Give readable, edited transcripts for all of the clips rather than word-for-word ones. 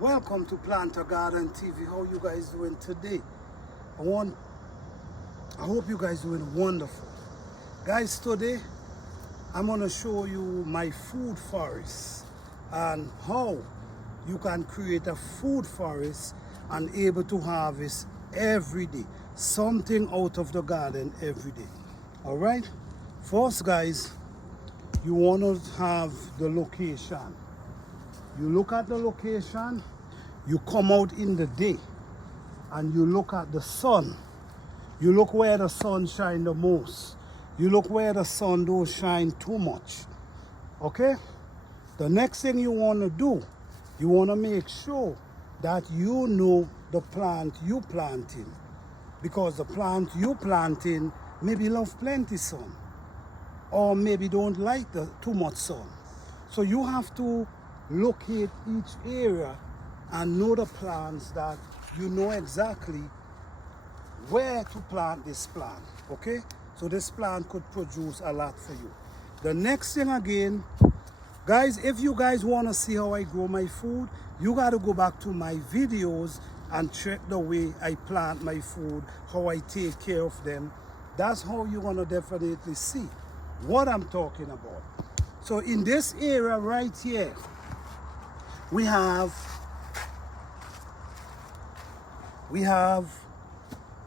Welcome to Planter Garden TV. How you guys doing today? I hope you guys doing wonderful. Guys, today I'm gonna show you my food forest and how you can create a food forest and able to harvest every day. Something out of the garden every day. Alright? First guys, you wanna have the location. You look at the location, you come out in the day and you look at the sun. You look where the sun shines the most. You look where the sun don't shine too much. Okay? The next thing you want to do, you want to make sure that you know the plant you planting. Because the plant you planting maybe love plenty sun or maybe don't like too much sun. So you have to locate each area and know the plants that you know exactly where to plant this plant. Okay, so this plant could produce a lot for you. The next thing again, guys, if you guys want to see how I grow my food, you got to go back to my videos and check the way I plant my food, how I take care of them. That's how you're going to definitely see what I'm talking about. So in this area right here, we have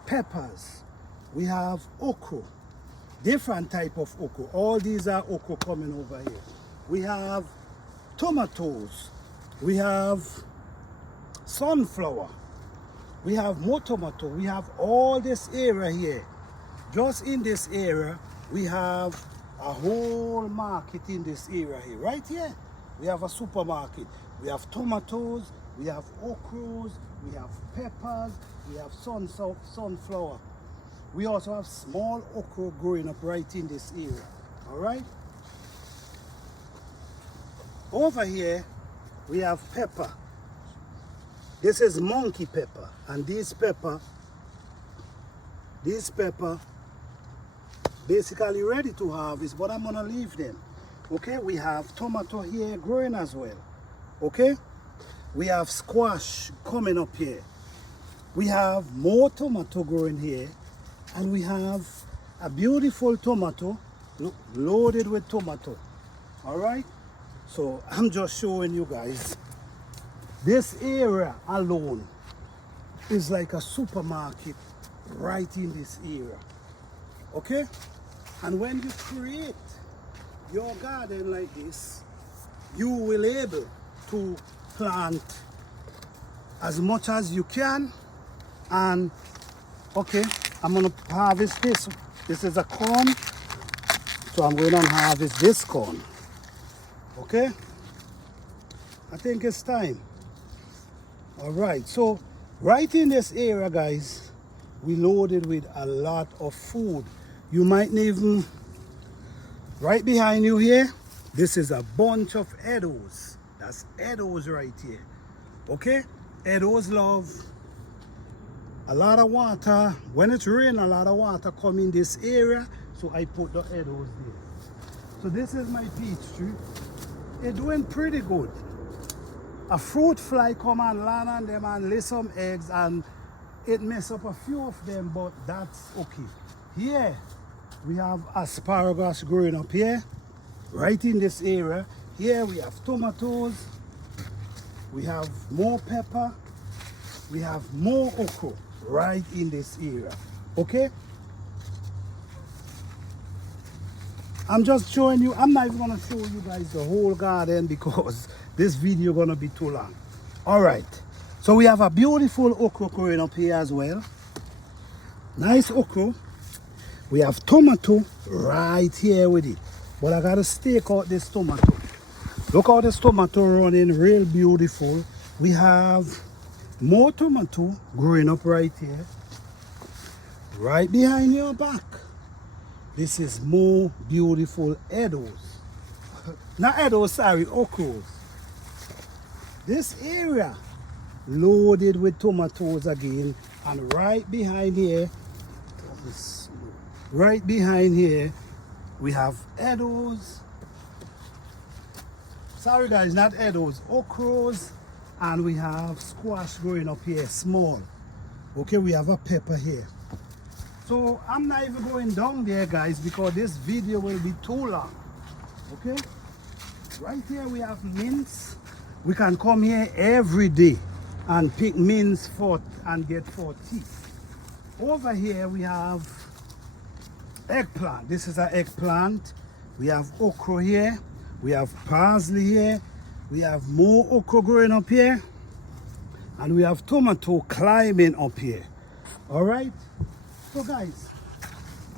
peppers, we have okra, different type of okra. All these are okra coming over here. We have tomatoes, we have sunflower, we have more tomato, we have all this area here. Just in this area, we have a whole market in this area here. Right here, we have a supermarket. We have tomatoes, we have okras, we have peppers, we have sunflower. We also have small okra growing up right in this area. All right? Over here, we have pepper. This is monkey pepper, and this pepper basically ready to harvest, but I'm gonna leave them. Okay, we have tomato here growing as well. Okay, we have squash coming up here. We have more tomato growing here, and we have a beautiful tomato loaded with tomato. All right, so I'm just showing you guys this area alone is like a supermarket right in this area. Okay, and when you create your garden like this, you will able to plant as much as you can. And okay, I'm gonna harvest this. This is a corn, so I'm going to harvest this corn. Okay, I think it's time. All right, so right in this area, guys, we loaded with a lot of food. You might even, right behind you here, this is a bunch of eddos. That's eddos right here. Okay? Eddos love a lot of water. When it's rain, a lot of water come in this area. So I put the eddos there. So this is my peach tree. It's doing pretty good. A fruit fly come and land on them and lay some eggs, and it mess up a few of them, but that's okay. Here, we have asparagus growing up here, right in this area. Here we have tomatoes, we have more pepper, we have more okra right in this area. Okay? I'm just showing you, I'm not even gonna show you guys the whole garden because this video gonna be too long. All right, so we have a beautiful okra growing up here as well. Nice okra. We have tomato right here with it. But I gotta stake out this tomato. Look how this tomato running real beautiful. We have more tomato growing up right here. Right behind your back. This is more beautiful eddos. Not eddos, sorry, okras. This area loaded with tomatoes again, and right behind here, we have eddos. Sorry guys, not eddos, okras And we have squash growing up here, small. Okay, we have a pepper here. So I'm not even going down there, guys, because this video will be too long. Okay, right here we have mince. We can come here every day and pick mince and get for tea. Over here we have eggplant. This is an eggplant. We have okra here. We have parsley here. We have more okra growing up here. And we have tomato climbing up here. All right. So guys,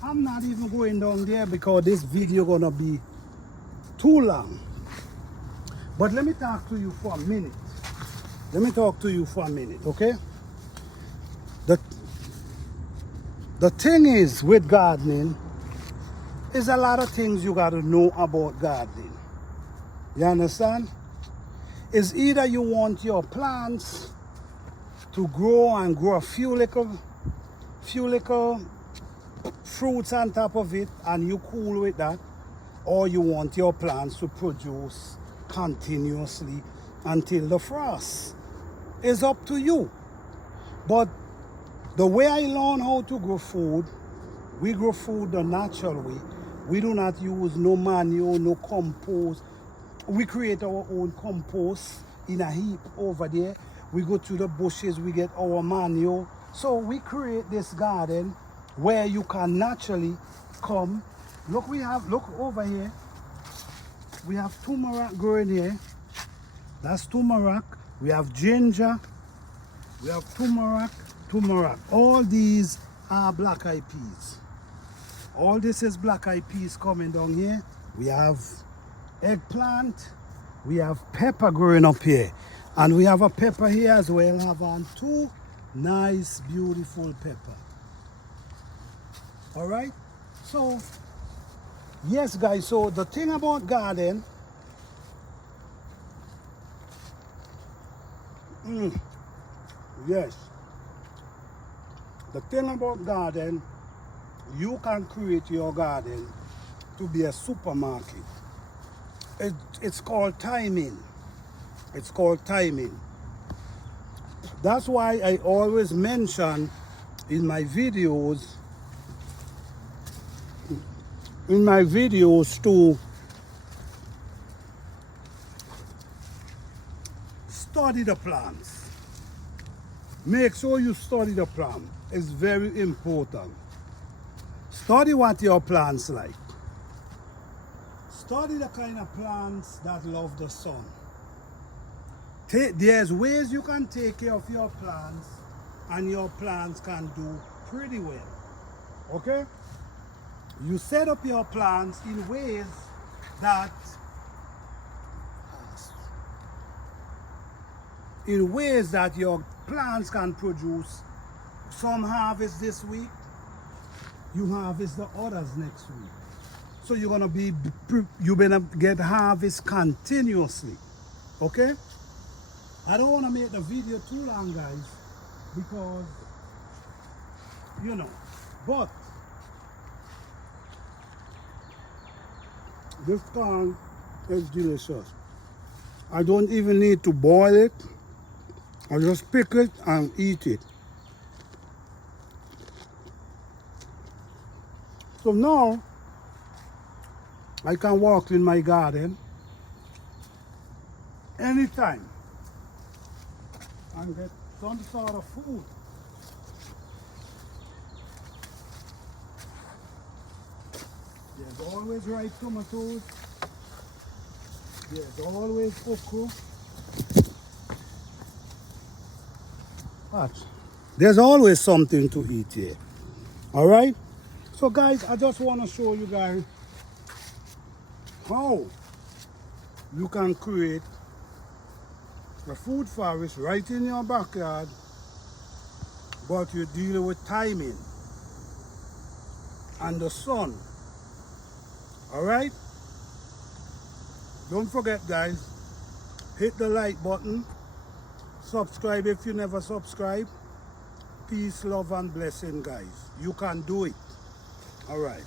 I'm not even going down there because this video gonna be too long. But let me talk to you for a minute. Okay? The thing is with gardening, is a lot of things you gotta know about gardening. You understand? It's either you want your plants to grow and grow a few little fruits on top of it and you cool with that, or you want your plants to produce continuously until the frost. It's up to you. But the way I learned how to grow food, we grow food the natural way. We do not use no manure, no compost. We create our own compost in a heap over there. We go to the bushes, we get our manure. So we create this garden where you can naturally come. Look over here. We have turmeric growing here. That's turmeric. We have ginger. We have turmeric. All these are black eyed peas. All this is black eyed peas coming down here. We have eggplant. We have pepper growing up here. And we have a pepper here as well. I have on two nice, beautiful pepper. All right. So, yes, guys. So the thing about garden, yes. The thing about garden, you can create your garden to be a supermarket. It's called timing. It's called timing. That's why I always mention in my videos to study the plants. Make sure you study the plant. It's very important. Study what your plants like. Study the kind of plants that love the sun. There's ways you can take care of your plants and your plants can do pretty well. Okay? You set up your plants in ways that your plants can produce. Some harvest this week, you harvest the others next week. So you're gonna get harvest continuously. Okay? I don't want to make the video too long, guys, because but this corn is delicious. I don't even need to boil it. I just pick it and eat it. So now I can walk in my garden anytime and get some sort of food. There's always ripe tomatoes. There's always okra. But there's always something to eat here. All right? So guys, I just want to show you guys how you can create a food forest right in your backyard, but you deal with timing and the sun. All right? Don't forget, guys, hit the like button, subscribe if you never subscribe. Peace, love, and blessing, guys. You can do it. All right.